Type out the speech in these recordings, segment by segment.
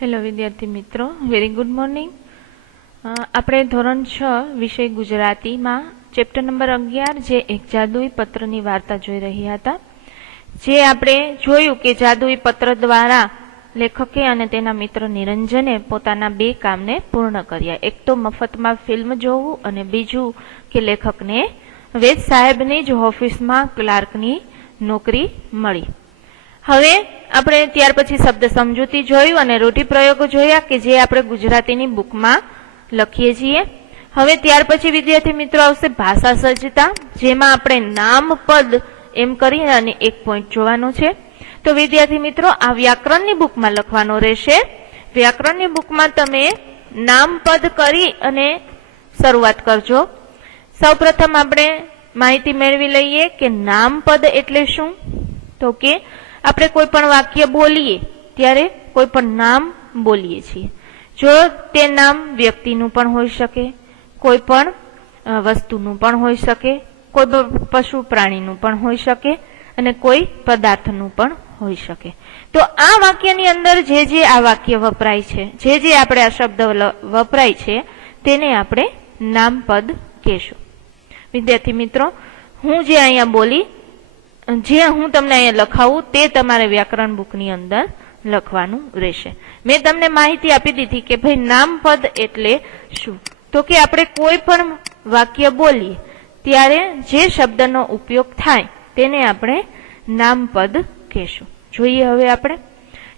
Hello વિદ્યાર્થી મિત્રો, very good morning. આપણે ધોરણ 6 વિષય ગુજરાતીમાં ચેપ્ટર નંબર 11 જે એક જાદુઈ પત્રની વાર્તા જોઈ રહ્યા હતા. જે આપણે જોયું કે જાદુઈ પત્ર દ્વારા લેખકે અને તેના મિત્ર નિરંજને પોતાના બે કામને પૂર્ણ કર્યા. એક તો મફતમાં ફિલ્મ જોવું અને બીજું કે લેખકને વેદ સાહેબની જ ઓફિસમાં ક્લાર્કની નોકરી મળી. હવે આપણે ત્યાર પછી શબ્દ સમજૂતી જોયું અને રૂઢિપ્રયોગો જોયા કે જે આપણે ગુજરાતીની બુકમાં લખીએ છીએ. હવે ત્યાર પછી વિદ્યાર્થી મિત્રો આવશે ભાષા સજ્જતા, જેમાં આપણે નામ પદ એમ કરી અને એક પોઈન્ટ જોવાનો છે. તો વિદ્યાર્થી મિત્રો આ વ્યાકરણની બુકમાં લખવાનો રહેશે. વ્યાકરણની બુકમાં તમે નામ પદ કરી અને શરૂઆત કરજો. સૌપ્રથમ આપણે માહિતી મેળવી લઈએ કે નામ પદ એટલે શું. તો કે આપણે કોઈ પણ વાક્ય બોલીએ ત્યારે કોઈ પણ નામ બોલીએ છીએ. જો તે નામ વ્યક્તિનું પણ હોઈ શકે, કોઈ પણ વસ્તુનું પણ હોઈ શકે, કોઈ પશુ પ્રાણીનું પણ હોઈ શકે અને કોઈ પદાર્થનું પણ હોઈ શકે. તો આ વાક્યની અંદર જે આ વાક્ય વપરાય છે, જે આપણે આ શબ્દ વપરાય છે તેને આપણે નામપદ કહેશું. વિદ્યાર્થી મિત્રો, હું જે અહીંયા બોલી, જે હું તમને અહીંયા લખાવું તે તમારે વ્યાકરણ બુકની અંદર લખવાનું રહેશે. મેં તમને માહિતી આપી દીધી કે ભાઈ નામપદ એટલે શું. તો કે આપણે કોઈ પણ વાક્ય બોલીએ ત્યારે જે શબ્દનો ઉપયોગ થાય તેને આપણે નામપદ કહેશું. જોઈએ હવે આપણે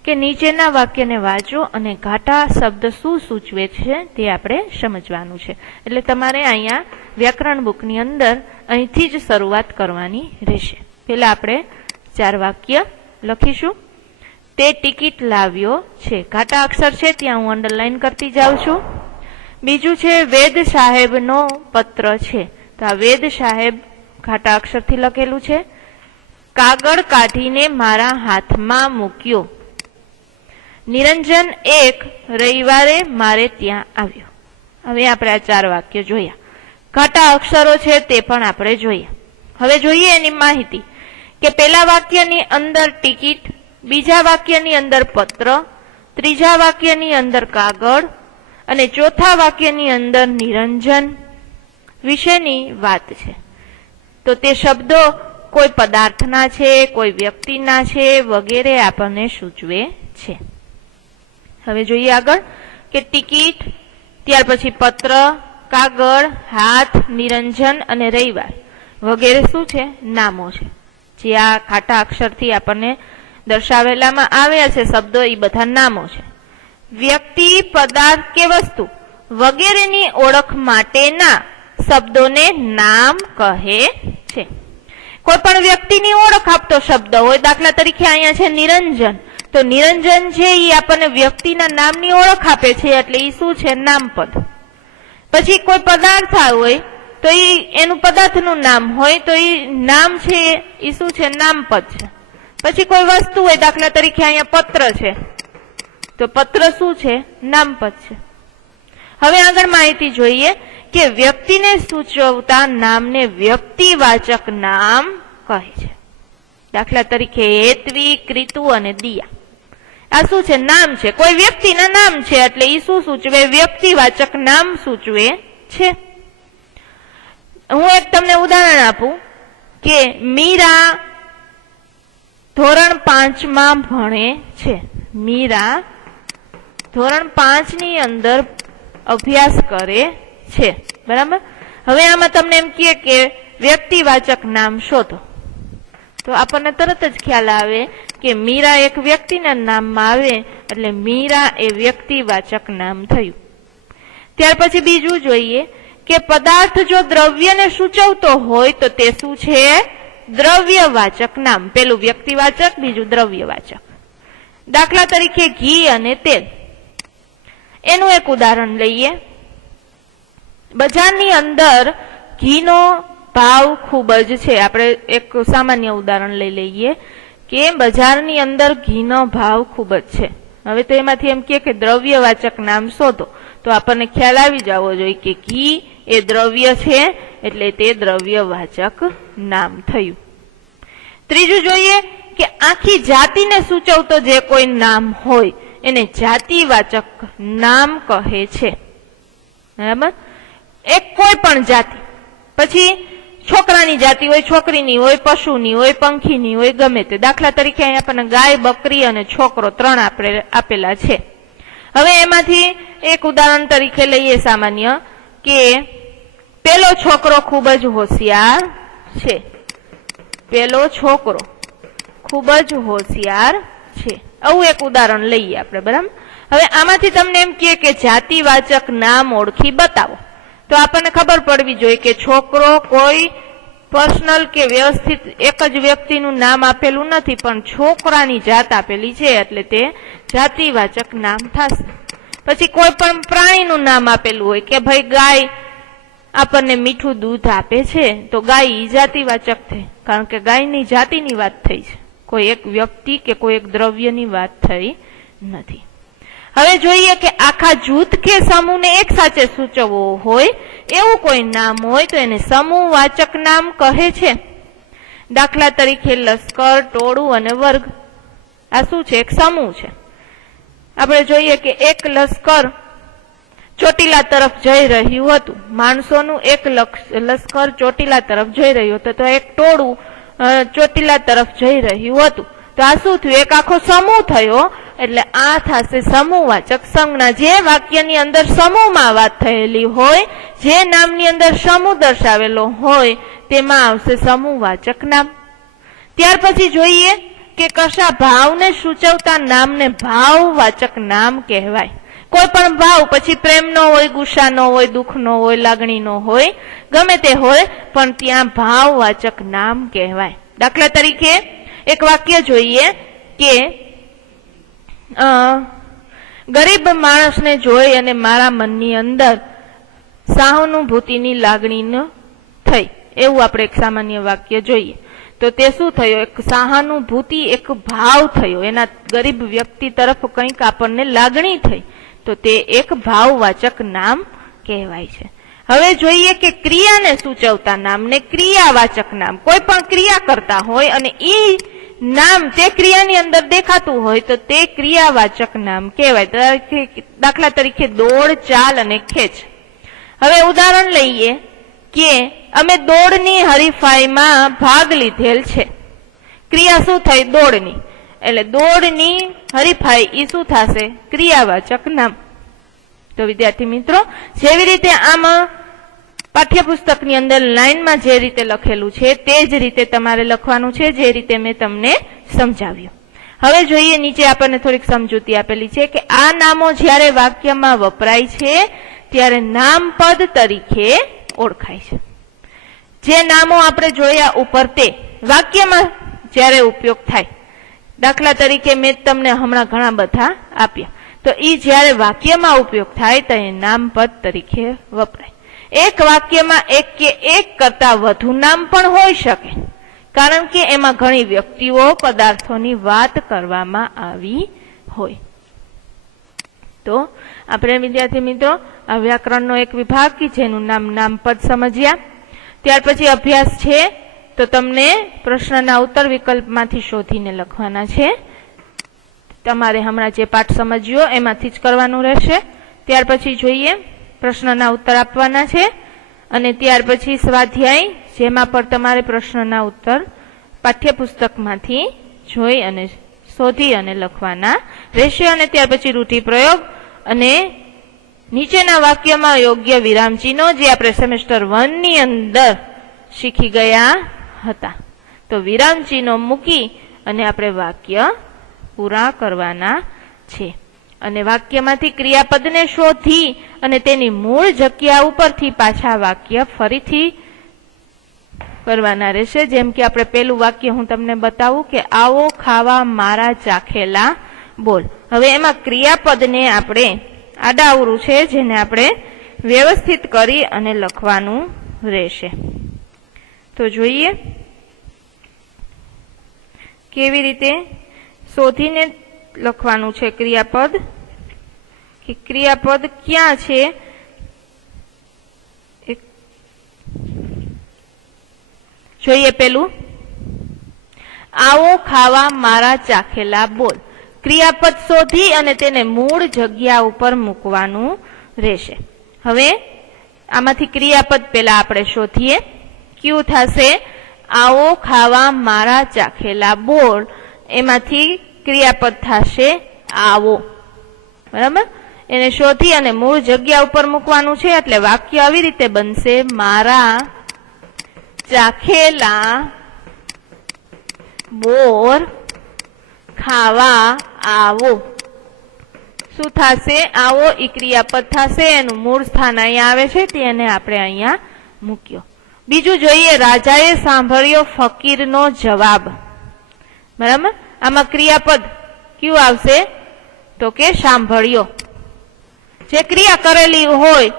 કે નીચેના વાક્યને વાંચો અને ઘાટા શબ્દ શું સૂચવે છે તે આપણે સમજવાનું છે. એટલે તમારે અહીંયા વ્યાકરણ બુકની અંદર અહીંથી જ શરૂઆત કરવાની રહેશે. પેલા આપણે 4 વાક્ય લખીશું. તે ટિકિટ લાવ્યો છે. ઘાટા અક્ષર છે ત્યાં હું અંડરલાઈન કરતી જાઉં છું. બીજું છે વેદ સાહેબનો પત્ર છે. તો આ વેદ સાહેબ ઘાટા અક્ષરથી લખેલું છે. કાગળ કાઢીને મારા હાથમાં મૂક્યો. નિરંજન એક રવિવારે મારે ત્યાં આવ્યો. હવે આપણે આ 4 વાક્ય જોયા. ઘાટા અક્ષરો છે તે પણ આપણે જોયા. હવે જોઈએ એની માહિતી કે પહેલા વાક્યની અંદર ટિકિટ, બીજા વાક્યની અંદર પત્ર, ત્રીજા વાક્યની અંદર કાગળ અને ચોથા વાક્યની અંદર નિરંજન વિશેની વાત છે. તો તે શબ્દો કોઈ પદાર્થના છે, કોઈ વ્યક્તિના છે વગેરે આપણને સૂચવે છે. હવે જોઈએ આગળ કે ટિકિટ, ત્યાર પછી પત્ર, કાગળ, હાથ, નિરંજન અને રવિવાર વગેરે શું છે? નામો છે. જે આ ખાટા અક્ષરથી આપણને દર્શાવેલામાં આવ્યા છે શબ્દો, એ બધા નામો છે. વ્યક્તિ, પદાર્થ કે વસ્તુ વગેરેની ઓળખ માટેના શબ્દોને નામ કહે છે. કોઈ પણ વ્યક્તિની ઓળખ આપતો શબ્દ હોય, દાખલા તરીકે અહીંયા છે નિરંજન, તો નિરંજન છે એ આપણને વ્યક્તિના નામની ઓળખ આપે છે, એટલે એ શું છે? નામપદ. પછી કોઈ પદાર્થ હોય તો એનું પદાર્થનું નામ હોય તો એ નામ છે એ શું છે? નામપદ છે. પછી કોઈ વસ્તુ હોય, દાખલા તરીકે અહીંયા પત્ર છે, તો પત્ર શું છે? નામપદ છે. હવે આગળ માહિતી જોઈએ કે વ્યક્તિને સૂચવતા નામને વ્યક્તિવાચક નામ કહે છે. દાખલા તરીકે હેતવી, કૃતુ અને દિયા આ શું છે? નામ છે. કોઈ વ્યક્તિના નામ છે એટલે એ શું સૂચવે? વ્યક્તિવાચક નામ સૂચવે છે. હું એક તમને ઉદાહરણ આપું કે મીરા ધોરણ 5માં ભણે છે. મીરા ધોરણ 5 ની અંદર અભ્યાસ કરે છે. બરાબર. હવે આમાં તમને એમ કહે કે વ્યક્તિવાચક નામ શોધો, તો આપણને તરત જ ખ્યાલ આવે કે મીરા એક વ્યક્તિના નામમાં આવે એટલે મીરા એ વ્યક્તિવાચક નામ થયું. ત્યાર પછી બીજું જોઈએ કે પદાર્થ જો દ્રવ્યને સૂચવતો હોય તો તે શું છે? દ્રવ્યવાચક નામ. પેલું વ્યક્તિવાચક, બીજું દ્રવ્યવાચક. દાખલા તરીકે ઘી અને તેલ. એનું એક ઉદાહરણ લઈએ. બજારની અંદર ઘીનો ભાવ ખૂબ જ છે. આપણે એક સામાન્ય ઉદાહરણ લઈ લઈએ કે બજારની અંદર ઘીનો ભાવ ખૂબ જ છે. હવે તો એમાંથી એમ કે દ્રવ્યવાચક નામ શોધો, તો આપણને ખ્યાલ આવી જવો જોઈએ કે ઘી એ દ્રવ્ય છે એટલે તે દ્રવ્યવાચક નામ થયું. ત્રીજું જોઈએ કે આખી જાતિને સૂચવતો જે કોઈ નામ હોય એને જાતિવાચક નામ કહે છે. બરાબર? એક કોઈ પણ જાતિ, પછી છોકરાની જાતિ હોય, છોકરીની હોય, પશુની હોય, પંખીની હોય, ગમે તે. દાખલા તરીકે અહીં આપણને ગાય, બકરી અને છોકરો 3 આપેલા છે. હવે એમાંથી એક ઉદાહરણ તરીકે લઈએ સામાન્ય, કે પેલો છોકરો ખૂબ જ હોશિયાર છે. પેલો છોકરો ખૂબ જ હોશિયાર છે. આવું એક ઉદાહરણ લઈએ આપણે. બરાબર? હવે આમાંથી તમને એમ કહે કે જાતિવાચક નામ ઓળખી બતાવો, તો આપણને ખબર પડવી જોઈએ કે છોકરો કોઈ પર્સનલ કે વ્યવસ્થિત એક જ વ્યક્તિનું નામ આપેલું નથી, પણ છોકરાની જાત આપેલી છે, એટલે તે જાતિવાચક નામ થશે. પછી કોઈ પણ પ્રાણીનું નામ આપેલું હોય કે ભાઈ ગાય આપણને મીઠું દૂધ આપે છે, તો ગાય જાતિવાચક થઈ, કારણ કે ગાયની જાતિની વાત થઈ છે, કોઈ એક વ્યક્તિ કે કોઈ એક દ્રવ્યની વાત થઈ નથી. હવે જોઈએ કે આખા જૂથ કે સમૂહને એક સાથે સૂચવવો હોય એવું કોઈ નામ હોય તો એને સમૂહવાચક નામ કહે છે. દાખલા તરીકે લશ્કર, ટોળું અને વર્ગ. આ શું છે? એક સમૂહ છે. આપણે જોઈએ કે એક લશ્કર ચોટીલા તરફ જઈ રહ્યું હતું, માણસોનું એક લશ્કર ચોટીલા તરફ જઈ રહ્યું હતું, તો એક ટોળું ચોટીલા તરફ જઈ રહ્યું હતું. તો આ શું થયું? એક આખો સમૂહ થયો, એટલે આ થશે સમૂહવાચક સંજ્ઞા. જે વાક્યની અંદર સમૂહમાં વાત થયેલી હોય, જે નામની અંદર સમૂહ દર્શાવેલો હોય, તેમાં આવશે સમૂહવાચક નામ. ત્યાર પછી જોઈએ કે કશા ભાવને સૂચવતા નામને ભાવવાચક નામ કહેવાય. કોઈ પણ ભાવ, પછી પ્રેમનો હોય, ગુસ્સાનો હોય, દુઃખનો હોય, લાગણીનો હોય, ગમે તે હોય, પણ ત્યાં ભાવવાચક નામ કહેવાય. દાખલા તરીકે એક વાક્ય જોઈએ કે ગરીબ માણસને જોઈ અને મારા મનની અંદર સહાનુભૂતિની લાગણી થઈ, એવું આપણે એક સામાન્ય વાક્ય જોઈએ. તો તે શું થયો? એક સહાનુભૂતિ, એક ભાવ થયો, એના ગરીબ વ્યક્તિ તરફ કંઈક આપણને લાગણી થઈ, તો તે એક ભાવવાચક નામ કહેવાય છે. હવે જોઈએ કે ક્રિયાને સૂચવતા નામને ક્રિયાવાચક નામ. કોઈ પણ ક્રિયા કરતા હોય અને એ નામ તે ક્રિયાની અંદર દેખાતું હોય, તો તે ક્રિયાવાચક નામ કહેવાય. દાખલા તરીકે દોડ, ચાલ અને ખેંચ. હવે ઉદાહરણ લઈએ કે અમે દોડની હરીફાઈમાં ભાગ લીધેલ છે. ક્રિયા શું થઈ? દોડની. એટલે દોડની હરીફાઈ એ શું થશે? ક્રિયાવાચક નામ. તો વિદ્યાર્થી મિત્રો, જેવી રીતે આમાં પાઠ્યપુસ્તકની અંદર લાઈનમાં જે રીતે લખેલું છે તે જ રીતે તમારે લખવાનું છે, જે રીતે મેં તમને સમજાવ્યું. હવે જોઈએ, નીચે આપણને થોડીક સમજૂતી આપેલી છે કે આ નામો જ્યારે વાક્યમાં વપરાય છે ત્યારે નામપદ તરીકે ઓળખાય છે. જે નામો આપણે જોયા ઉપર તે વાક્યમાં જ્યારે ઉપયોગ થાય, દાખલા તરીકે મેં તમને હમણાં ઘણા બધા આપ્યા, તો એ જ્યારે વાક્યમાં ઉપયોગ થાય તો એ નામપદ તરીકે વપરાય. એક વાક્યમાં એક કે એક કરતા વધુ નામ પણ હોઈ શકે, કારણ કે એમાં ઘણી વ્યક્તિઓ, પદાર્થોની વાત કરવામાં આવી હોય. તો આપણે વિદ્યાર્થી મિત્રો આ વ્યાકરણનો એક વિભાગ કે જેનું નામ નામપદ સમજ્યા. ત્યાર પછી અભ્યાસ છે, તો તમને પ્રશ્નના ઉત્તર વિકલ્પમાંથી શોધીને લખવાના છે. તમારે હમણાં જે પાઠ સમજ્યો એમાંથી જ કરવાનું રહેશે. ત્યાર પછી જોઈએ પ્રશ્નના ઉત્તર આપવાના છે, અને ત્યાર પછી સ્વાધ્યાય, જેમાં પણ તમારે પ્રશ્નના ઉત્તર પાઠ્યપુસ્તકમાંથી જોઈ અને શોધી અને લખવાના રહેશે. અને ત્યાર પછી રૂઢિપ્રયોગ અને નીચેના વાક્યમાં યોગ્ય વિરામચિહ્નો, જે આપણે સેમેસ્ટર 1 ની અંદર શીખી ગયા હતા. તો વિરામચિહ્નો મૂકી અને આપણે વાક્ય પૂરા કરવાના છે. અને વાક્યમાંથી ક્રિયાપદને શોધી અને તેની મૂળ જગ્યા ઉપરથી પાછા વાક્ય ફરીથી કરવાના રહેશે. જેમ કે આપણે પેલું વાક્ય હું તમને બતાવું કે આવો ખાવા મારા ચાખેલા બોલ. હવે એમાં ક્રિયાપદને આપણે આડાઅવળું છે, જેને આપણે વ્યવસ્થિત કરી અને લખવાનું રહેશે. તો જોઈએ કેવી રીતે શોધીને લખવાનું છે ક્રિયાપદ, કે ક્રિયાપદ ક્યાં છે. જોઈએ પેલું, આવો ખાવા મારા ચાખેલા બોલ. ક્રિયાપદ શોધી અને તેને મૂળ જગ્યા ઉપર મૂકવાનું રહેશે. હવે આમાંથી ક્રિયાપદ પેલા આપણે શોધીએ. ક્યુ થશે આવો ખાવા મારા ચાખેલા બોલ. એમાંથી ક્રિયાપદ થશે આવો. બરાબર, એને શોધી અને મૂળ જગ્યા ઉપર મૂકવાનું છે. એટલે વાક્ય આવી રીતે બનશે, મારા ચાખેલા બોર ખાવા આવો. શું થશે? આવો ઈ ક્રિયાપદ થશે. એનું મૂળ સ્થાન અહીંયા આવે છે, તેને આપણે અહીંયા મૂક્યો. બીજું જોઈએ, રાજાએ સાંભળ્યો ફકીરનો જવાબ. બરાબર, આમાં ક્રિયાપદ કયું આવશે? તો કે સાંભળ્યો. જે ક્રિયા કરેલી હોય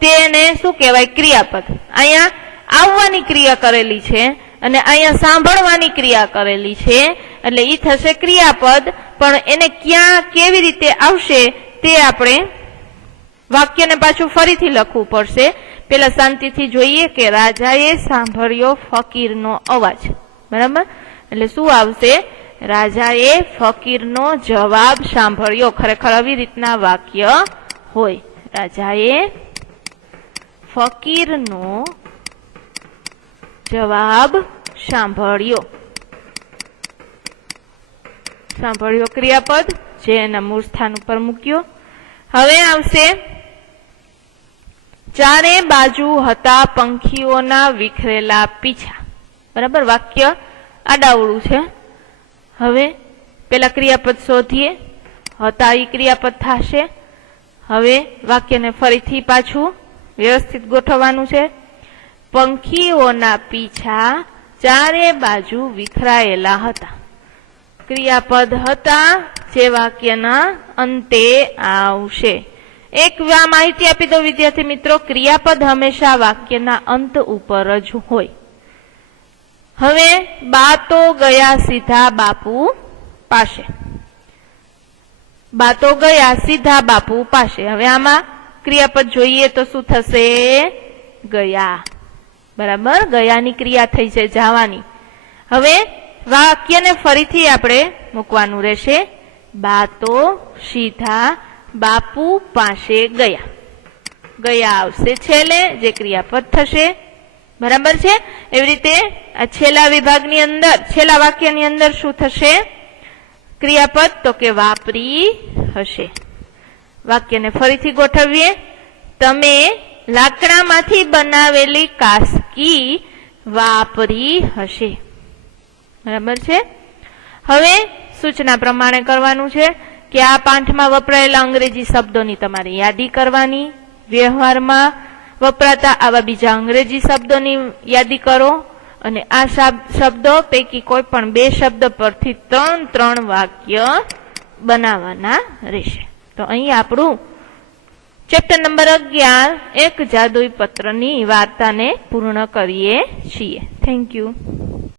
તેને શું કહેવાય? ક્રિયાપદ. અહીંયા આવવાની ક્રિયા કરેલી છે અને અહીંયા સાંભળવાની ક્રિયા કરેલી છે, એટલે ઈ થશે ક્રિયાપદ. પણ એને ક્યાં કેવી રીતે આવશે તે આપણે વાક્યને પાછું ફરીથી લખવું પડશે. પેલા શાંતિથી જોઈએ કે રાજાએ સાંભળ્યો ફકીરનો અવાજ. બરાબર, એટલે શું આવશે? રાજાએ ફકીરનો જવાબ સાંભળ્યો. ખરેખર આવી રીતના વાક્ય હોય. રાજાએ ફકીરનો જવાબ સાંભળ્યો. સાંભળ્યો ક્રિયાપદ, જે એના મૂળ સ્થાન ઉપર મૂક્યો. હવે આવશે, ચારે બાજુ હતા પંખીઓના વિખરેલા પીછા. બરાબર, વાક્ય આડાવડું છે. હવે પેલા ક્રિયાપદ શોધીએ. હતા ઈ ક્રિયાપદ થશે. હવે વાક્યને ફરીથી પાછું વ્યવસ્થિત ગોઠવવાનું છે. પંખીઓના પીછા ચારે બાજુ વિખરાયેલા હતા. ક્રિયાપદ હતા, જે વાક્યના અંતે આવશે. એક માહિતી આપી દો વિદ્યાર્થી મિત્રો, ક્રિયાપદ હંમેશા વાક્યના અંત ઉપર જ હોય. હવે બા તો ગયા સીધા બાપુ પાસે. બા તો ગયા સીધા બાપુ પાસે. હવે આમાં ક્રિયાપદ જોઈએ તો શું થશે? ગયા. બરાબર, ગયાની ક્રિયા થઈ છે, જવાની. હવે વાક્યને ફરીથી આપણે મૂકવાનું રહેશે. બા તો સીધા બાપુ પાસે ગયા. ગયા આવશે છેલ્લે, જે ક્રિયાપદ થશે. બરાબર છે. એવી રીતે આ છેલ્લા વિભાગની અંદર, છેલ્લા વાક્યની અંદર શું થશે? ક્રિયાપદ તો કે વાપરી હશે. વાક્યને ફરીથી ગોઠવીએ. તમે લાકડામાંથી બનાવેલી કાસ્કી વાપરી હશે. બરાબર છે. હવે સૂચના પ્રમાણે કરવાનું છે કે આ પાઠમાં વપરાયેલા અંગ્રેજી શબ્દોની તમારે યાદી કરવાની. વ્યવહારમાં વપરાતા આવા બીજા અંગ્રેજી શબ્દોની યાદી કરો અને આ શબ્દો પૈકી કોઈ પણ બે શબ્દ પરથી 3 વાક્ય બનાવવાના રહેશે. તો અહીં આપણું ચેપ્ટર નંબર 11 એક જાદુઈ પત્રની વાર્તાને પૂર્ણ કરીએ છીએ. Thank you.